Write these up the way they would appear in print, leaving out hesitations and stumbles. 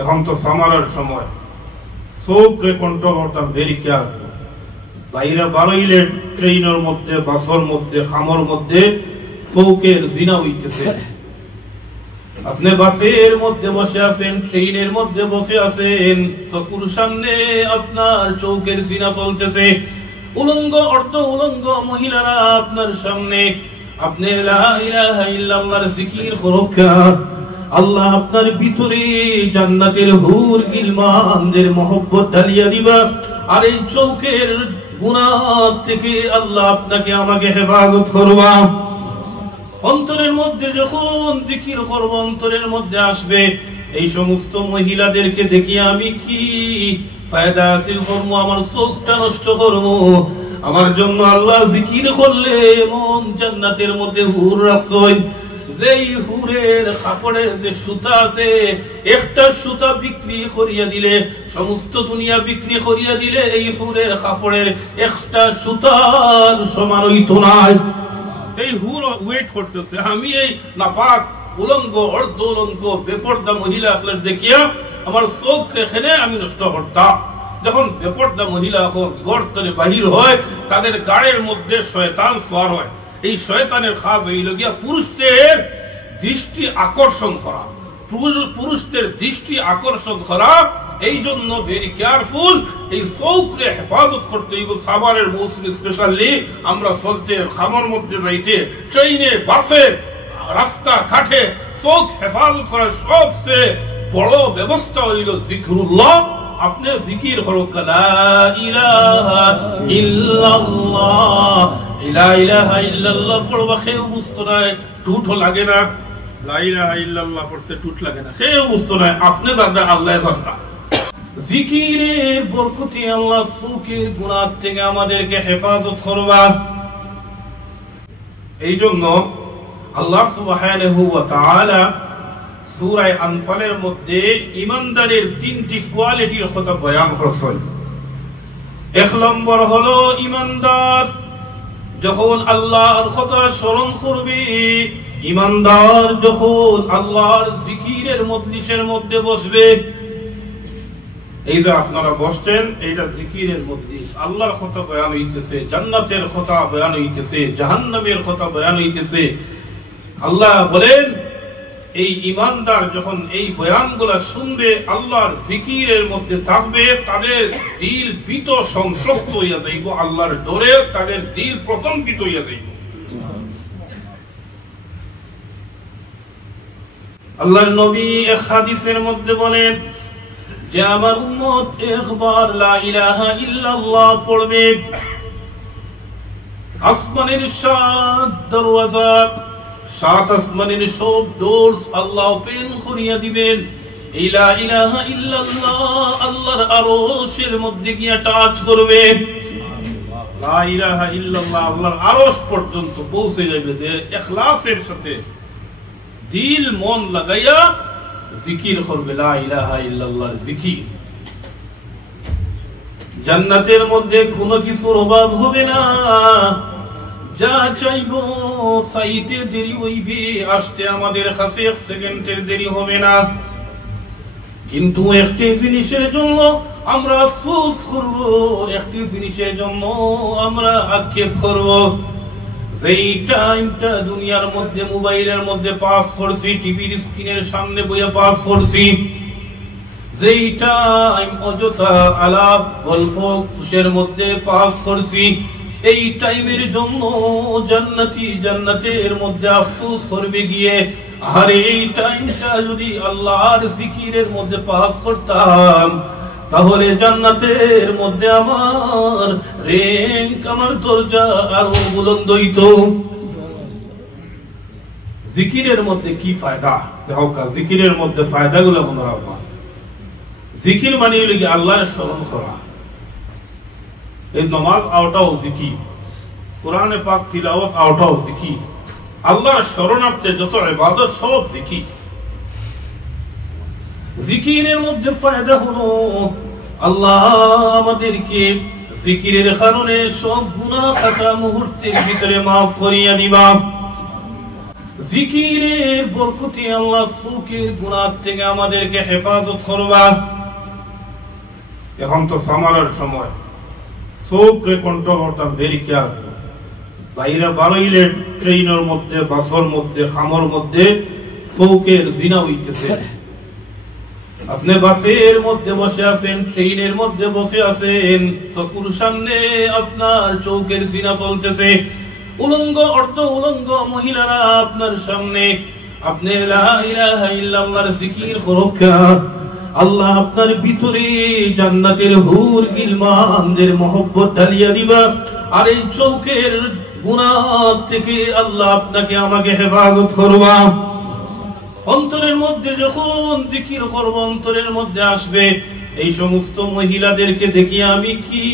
এখন তো সামারের সময়, চোখে কন্ট্রোল করতাম ভেরি কেয়ারফুল। বাইরে বাড়াইলে ট্রেনের মধ্যে, বাসের মধ্যে, খামর মধ্যে চোখের জিনা হইতেছে। আপনি বাসের মধ্যে বসে আছেন, ট্রেনের মধ্যে বসে আছেন, চকুর সামনে আপনার চোখের জিনা চলতেছে। উলঙ্গ অর্ধ উলঙ্গ মহিলারা আপনার সামনে, আপনি লা ইলাহা ইল্লাল্লাহর জিকির করুন। আল্লাহ আপনার ভিতরে জান্নাতের হুর গিলমানদের মহব্বত ঢালিয়া দিবা। আর এই চোখের গুনাহ থেকে আল্লাহ আপনাকে আমাকে হেফাজত করবা। অন্তরের মধ্যে যখন জিকির করব, অন্তরের মধ্যে আসবে এই সমস্ত মহিলাদেরকে দেখি আমি কি ফায়দা হাসিল করবো? আমার চোখটা নষ্ট করবো। আমার জন্য আল্লাহ জিকির করলে এমন জান্নাতের মধ্যে হুর রাখছেন, যেই হুরের কাপড়ের যে সুতা আছে, একটা সুতা বিক্রি করিয়া দিলে, সমস্ত দুনিয়া বিক্রি করিয়া দিলে এই হুরের কাপড়ের একটা সুতার সমান হইতো না। এই হুর ওয়েট করতেছে আমি এই নাপাক উলঙ্গ অর্ধ উলঙ্গ বেপর্দা মহিলা আপনার দেখিয়া আমার চোখ রেখে আমি নষ্ট করতাম। যখন বেপর্দা মহিলা এখন গর্তনে বাহির হয়, তাদের গাড়ের মধ্যে শয়তান সওয়ার হয়। এই শয়তানের কাজ হইল গিয়া পুরুষদের দৃষ্টি আকর্ষণ করা, পুরুষদের দৃষ্টি আকর্ষণ করা। এই জন্য ভেরি কেয়ারফুল, এই চোখকে হেফাজত করতে হইব। সাভারের মৌসুমে স্পেশালি আমরা চলতে, খামার মধ্যে যাইতে, ট্রেনে, বাসে, রাস্তা ঘাটে চোখ হেফাজত করার সবচেয়ে বড় ব্যবস্থা হইল জিকরুল্লাহ। আপনি জিকির করো, লা ইলাহা ইল্লাল্লাহ, লা ইলাহা ইল্লাল্লাহ পড়বা, কেউ বুঝতো না, টুটও লাগে না। লা ইলাহা ইল্লাল্লাহ পড়তে টুট লাগে না, কেউ বুঝতো না। আপনি জানবেন, আল্লাহ জানবেন। জিকিরের বরকতে আল্লাহ চোখের গুনাহ থেকে আমাদেরকে হেফাজত করবা। এই জন্য আল্লাহ সুবহানাহু ওয়া তাআলা সূরা আনফালের মধ্যে ঈমানদারের তিনটি কোয়ালিটির কথা বয়ান করেছেন। এক নম্বর হলো ঈমানদার যখন আল্লাহর কথা স্মরণ করবে, ঈমানদার যখন আল্লাহর জিকিরের মজলিসের মধ্যে বসবে। এই যে আপনারা বসছেন, এইটা জিকিরের মজলিস, আল্লাহর কথা বয়ান হইতেছে, জান্নাতের কথা বয়ান হইতেছে, জাহান্নামের কথা বয়ান হইতেছে। আল্লাহ বলেন এই ঈমানদার যখন এই বয়ানগুলা শুনবে, আল্লাহর জিকিরের মধ্যে থাকবে, তাদের দিল ভীত সংশ্লিষ্ট হইয়া যাইব, আল্লাহর ডরে তাদের দিল প্রকম্পিত হইয়া যাইব। আল্লাহর নবী এক হাদিসের মধ্যে বলেন যে আমার উম্মত একবার লা ইলাহা ইল্লাল্লাহ পড়বে, আসমানের 7 দরওয়াজা, 7 আসমানের সব ডোরস আল্লাহ ওপেন করিয়া দিবেন। এই লা ইলাহা ইল্লাল্লাহ আল্লাহর আরশের মধ্যে গিয়া টাচ করবে। লা ইলাহা ইল্লাল্লাহ আল্লাহর আরশ পর্যন্ত পৌঁছে যাবে। যে ইখলাসের সাথে দিল মন লাগাইয়া জিকির করবে, লা ইলাহা ইল্লাল্লাহর জিকির, জান্নাতের মধ্যে কোনো কিছুর অভাব হবে না। যা চাইবো চাইতে দেরি হইবে, আসতে আমাদের কাছে 1 সেকেন্ডের দেরি হবে না। কিন্তু একটি জিনিসের জন্য আমরা আফসোস করব, একটি জিনিসের জন্য আমরা আক্ষেপ করব। যেই টাইমটা দুনিয়ার মধ্যে মোবাইলের মধ্যে পাস করছি, টিভির স্ক্রিনের সামনে বইয়া পাস করছি, যেই টাইম অযথা আলাপ গল্প খুশের মধ্যে পাস করছি, এই টাইমের জন্য জান্নাতের মধ্যে আফসোস করবে গিয়ে, আর এই টাইমটা যদি আল্লাহর জিকিরের মধ্যে পাস করতাম, তাহলে জান্নাতের মধ্যে আমার র্যাঙ্ক, আমার দরজা আরো বুলন্দ হইতো। জিকিরের মধ্যে কি ফায়দা? দেখো, জিকিরের মধ্যে ফায়দাগুলো মনে রাখবা। জিকির মানে হলো কি আল্লাহর স্মরণ করা। এই নামাজ আওটাও জিকির, কোরআনে পাক তিলাওয়াত আওটাও জিকির, আল্লাহর শরণার্থে যত ইবাদত সব জিকির। জিকিরের মধ্যে ফায়দা হলো আল্লাহ আমাদেরকে জিকিরের কারণে সব গুনাহ খাতা মুহূর্তের ভিতরে মাফ করিয়া দিবা। জিকিরের বরকতে আল্লাহ চোখের গুনাহ থেকে আমাদেরকে হেফাজত করবা। এখন তো সামারের সময়, চোখকে কন্ট্রোল করতাম ভেরি কেয়ারফুল। বাইরে বাড়াইলে ট্রেনের মধ্যে, বাসের মধ্যে, খামর মধ্যে চোখের জিনা হইতেছে। আপনি বাসের মধ্যে বসে আছেন, ট্রেনের মধ্যে বসে আছেন, চোখের সামনে আপনার চোখের জিনা চলতেছে। উলঙ্গ অর্ধ উলঙ্গ মহিলারা আপনার সামনে, আপনি লা ইলাহা ইল্লাল্লাহর জিকির করুন। আল্লাহ আপনার ভিতরে জান্নাতের হুর গিলমানদের মহব্বত ঢালিয়া দিবা। আর এই চোখের গুনাহ থেকে আল্লাহ আপনাকে আমাকে হেফাজত করবা। অন্তরের মধ্যে যখন জিকির করব, অন্তরের মধ্যে আসবে এই সমস্ত মহিলাদেরকে দেখি আমি কি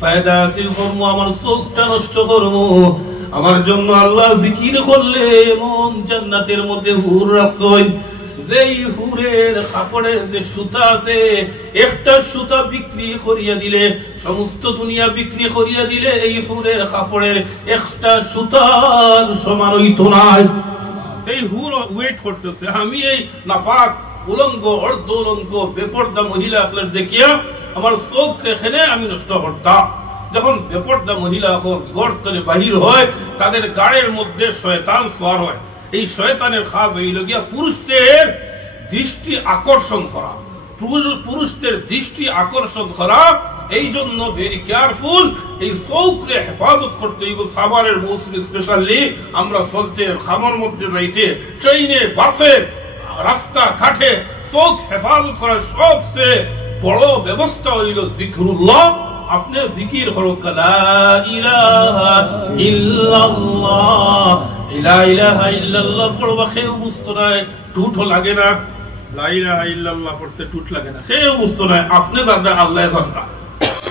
ফায়দা হাসিল করবো, আমার চোখটা নষ্ট করবো। আমার জন্য আল্লাহ জিকির করলে এমন জান্নাতের মধ্যে হুর রাখছেন, যেই হুরের কাপড়ের যে সুতা আছে, একটা সুতা বিক্রি করিয়া দিলে, সমস্ত দুনিয়া বিক্রি করিয়া দিলে এই হুরের কাপড়ের একটা সুতার সমান হইতো না। এই হুর ওয়েট করতেছে আমি এই নাপাক উলঙ্গ অর্ধ উলঙ্গ বেপরদা মহিলা আপনার দেখিয়া আমার চোখ রেখে আমি নষ্ট করতাম। যখন বেপরদা মহিলা গর্তনে বাহির হয়, তাদের গাড়ের মধ্যে শয়তান সওয়ার হয়। এই শয়তানের কাজ হইল গিয়া পুরুষদের দৃষ্টি আকর্ষণ করা, পুরুষদের দৃষ্টি আকর্ষণ করা। এই জন্য ভেরি কেয়ারফুল, এই চোখকে হেফাজত করতে হইব। সাভারের মৌসুমে স্পেশালি আমরা চলতে, খামার মধ্যে যাইতে, ট্রেনে, বাসে, রাস্তা ঘাটে চোখ হেফাজত করার সবচেয়ে বড় ব্যবস্থা হইল জিকরুল্লাহ। আপনি জিকির করুন, লা ইলাহা ইল্লাল্লাহ, লা ইলাহা ইল্লাল্লাহ পড়বা, কেউ বুঝতো না, টুটও লাগে না। লা ইলাহা ইল্লাল্লাহ পড়তে টুট লাগে না, কেউ বুঝতো না। আপনি জানবেন, আল্লাহ জানবা।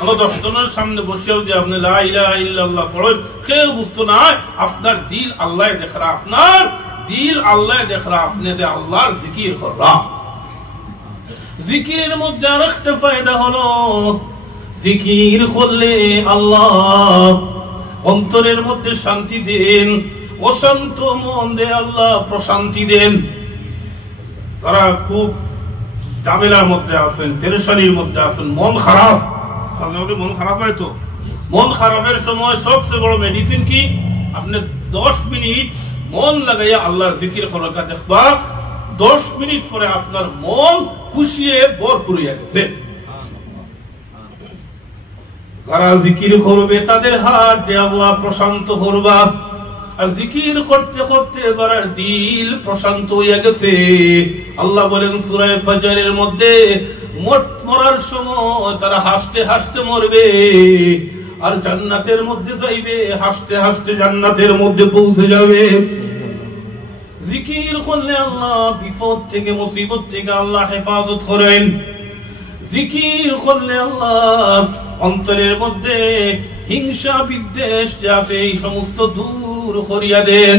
আমরা 10 জনের সামনে বসেও যে আপনি লা ইলাহা ইল্লাল্লাহ পড়েন, কেউ বুঝতো না। আপনার দিল আল্লাহ দেখরা, আপনার দিল আল্লাহ দেখরা, আপনি যে আল্লাহর জিকির করা। জিকিরের মধ্যে আরেকটা ফায়দা হলো, জিকির করলে আল্লাহ অন্তরের মধ্যে শান্তি দেন, অশান্ত মন দে আল্লাহ প্রশান্তি দেন। তারা খুব ঝামেলার মধ্যে আছেন, পেরেশানির মধ্যে আছেন, মন খারাপ, মন খারাপ হয় তো, মন খারাপের সময় সবচেয়ে বড় মেডিসিন কি? আপনি 10 মিনিট মন লাগাইয়া আল্লাহর জিকির করা, দেখবা 10 মিনিট পরে আপনার মন খুশিয়ে ভরপুর হইয়া গেছে। যারা জিকির করবে তাদের হাত দিয়ে আল্লাহ প্রশান্ত করবা। আর জিকির করতে করতে যারা দিল প্রশান্ত হইয়া গেছে, আল্লাহ বলেন সূরা ফাজরের মধ্যে, মরার সময় তারা হাসতে হাসতে মরবে, আর জান্নাতের মধ্যে যাইবে, হাসতে হাসতে জান্নাতের মধ্যে পৌঁছে যাবে। জিকির করলে আল্লাহ বিপদ থেকে, মুসিবত থেকে আল্লাহ হেফাজত করেন। জিকির করলে আল্লাহ অন্তরের মধ্যে হিংসা বিদ্বেষ যে আছে এই সমস্ত দূর করিয়া দেন।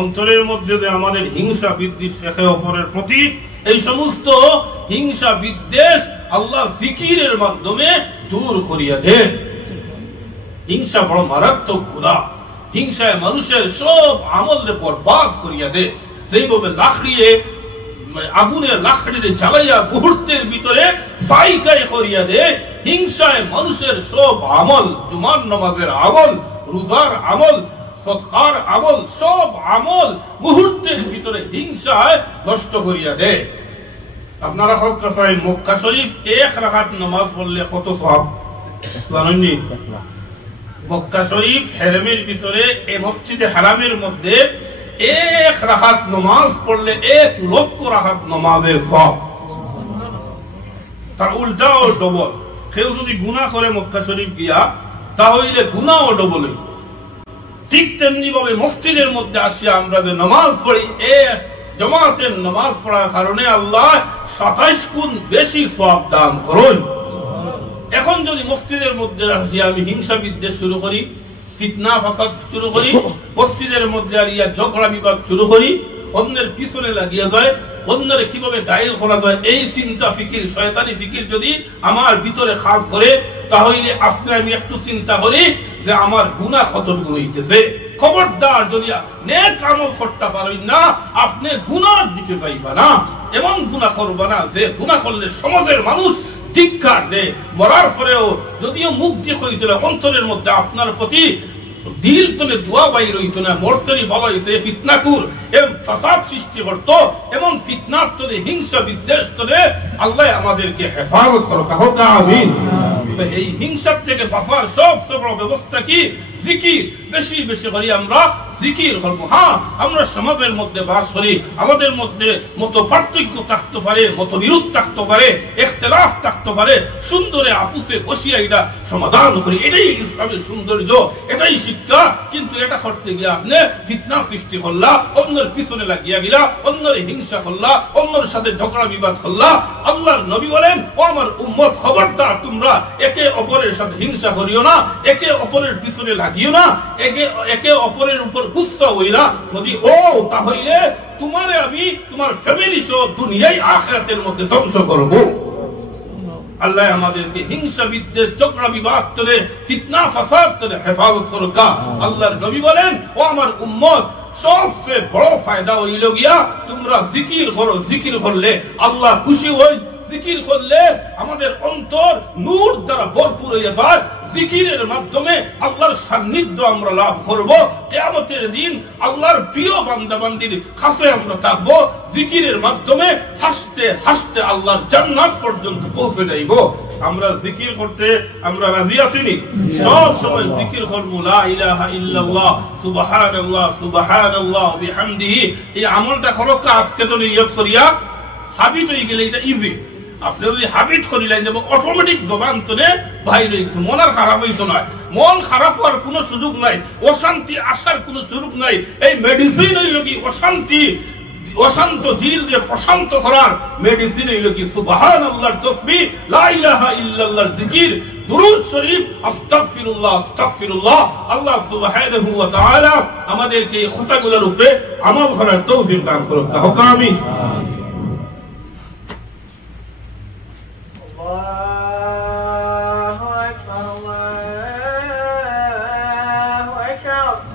অন্তরের মধ্যে যে আমাদের হিংসা বিদ্বেষ একে অপরের প্রতি, এই সমস্ত হিংসা বিদ্বেষ আল্লাহ জিকিরের মাধ্যমে দূর করিয়া দেন। হিংসা বড় মারাত্মক গুনাহ। হিংসায় মানুষের সব আমলকে বরবাদ করিয়া দেয়। যেইভাবে লাকড়িয়ে আগুনের লাকড়িতে জ্বালাইয়া মুহূর্তের ভিতরে সাইকাই করিয়া দেয়, হিংসায় মানুষের সব আমল, জুমার নামাজের আমল, রোজার আমল, সদকার আমল, সব আমল মুহূর্তের ভিতরে হিংসায় নষ্ট করিয়া দেয়। আপনারা সব কাছে মক্কা শরীফ 1 রাকাত নামাজ পড়লে কত সওয়াব জানেননি? মক্কা শরীফ হেরেমের ভিতরে, এই মসজিদে হারামের মধ্যে 1 রাকাত নামাজ পড়লে 1 লক্ষ রাকাত নামাজের সওয়াব। তার উল্টাও ডবল। কেউ যদি গুনাহ করে মক্কা শরীফ গিয়া, তাহলে গুনাহও ডবল। ঠিক তেমনি ভাবে মসজিদের মধ্যে আসিয়া আমরা যে নামাজ পড়ি, এক জামাতের নামাজ পড়ার কারণে আল্লাহ 27 গুণ বেশি সওয়াব দান করেন। এখন যদি মসজিদের মধ্যে আসিয়া আমি হিংসা বিদ্বেষ শুরু করি, ফিতনা ফাসাদ শুরু করি, মসজিদের মধ্যে আরিয়া ঝগড়া বিবাদ শুরু করি, অন্যের পিছনে লাগিয়ে যায়, অন্যের কিভাবে গায়েল করা যায়, এই চিন্তা ফিকির, শয়তানি ফিকির যদি আমার ভিতরে কাজ করে, তাহলে আপনি আমি একটু চিন্তা করি যে আমার গুনাহ কতটুকু হইতেছে। খবরদার যদি নেক আমল করতে পারেন না আপনি গুনার দিকে যাইবা না, এমন গুনাহ করবা না যে গুনাহ করলে সমাজের মানুষ ধিক্কার দেয়। মরার পরেও যদিও মুখ দিয়ে কইতে না, অন্তরের মধ্যে আপনার প্রতি দিল তলে দোয়া বাইর হইতো না, মরতরি বলা হইতো ফিতনাকুর এবং ফাসাদ সৃষ্টি করত, এমন ফিতনার তলে হিংসা বিদ্বেষ তলে আল্লাহ আমাদেরকে হেফাজত করো, কাহো আমিন। এই হিংসার থেকে বাঁচার সবচেয়ে বড় ব্যবস্থা কি? জিকির। বেশি বেশি করি আমরা জিকির করব। হ্যাঁ, আমরা সমাজের মধ্যে বাস করি, আমাদের মধ্যে মত পার্থক্য থাকতে পারে, মত বিরোধ থাকতে পারে, ইখতিলাফ থাকতে পারে, সুন্দরে আপুসে বসিয়া এটা সমাধান করি, এটাই ইসলামের সৌন্দর্য, এটাই শিক্ষা। কিন্তু এটা করতে গিয়ে আপনি ফিতনা সৃষ্টি করলা, অন্যের পিছনে লাগিয়া গেলা, অন্যের হিংসা করলা, অন্যের সাথে ঝগড়া বিবাদ করলা। আল্লাহর নবী বলেন, ও আমার উম্মত খবরদার, তোমরা একে অপরের সাথে হিংসা করিও না, একে অপরের পিছনে লাগিও না, একে অপরের উপর গুসা হইরা যদি তাহলে তোমারে আমি তোমার ফ্যামিলি সহ দুনিয়ায় আখিরাতের মধ্যে ধ্বংস করব। আল্লাহ আমাদেরকে হিংসা বিদ্বেষ ঝগড়া বিবাদ থেকে ফিতনা ফাসাদ থেকে হেফাজত করুক। আল্লাহর নবী বলেন, ও আমার উম্মত সবচেয়ে বড় ফায়দা হইল গিয়া তোমরা জিকির করো। জিকির করলে আল্লাহ খুশি হয়, জিকির করলে আমাদের অন্তর নূর দ্বারা ভরপুর হয়ে যায়। জিকিরের মাধ্যমে আল্লাহর সান্নিধ্য আমরা লাভ করব। কিয়ামতের দিন আল্লাহর প্রিয় বান্দাবান্দির কাছে আমরা থাকব। জিকিরের মাধ্যমে হাসতে হাসতে আল্লাহর জান্নাত পর্যন্ত পৌঁছে যাইব। আমরা জিকির করতে আমরা রাজি আছিনি? সব সময় জিকির করব, লা ইলাহা ইল্লাল্লাহ সুবহানাল্লাহ সুবহানাল্লাহ বিহামদিহি। এই আমলটা করো আজকে তো নিয়ত করিয়া হাবিট হয়ে গেলে এটা ইজি। আপনি যদি হাবিট করিলেন যে অটোমেটিক জবান তোলে বাইর হয়ে গেছে, মন আর খারাপ হইতো নয়। মন খারাপ হওয়ার কোনো সুযোগ নাই, অশান্তি আসার কোনো সুযোগ নাই। এই মেডিসিন হইল কি অশান্তি, অশান্ত দিল যে প্রশান্ত করার মেডিসিন হইল কি সুবহানাল্লাহর তাসবিহ, লা ইলাহা ইল্লাল্লাহর জিকির, দুরূদ শরীফ, আস্তাগফিরুল্লাহ আস্তাগফিরুল্লাহ। আল্লাহ সুবহানাহু ওয়া তাআলা আমাদেরকে এই কথাগুলোর উপরে আমল করার তৌফিক দান করুক। আমিন। الله أكبر الله أكبر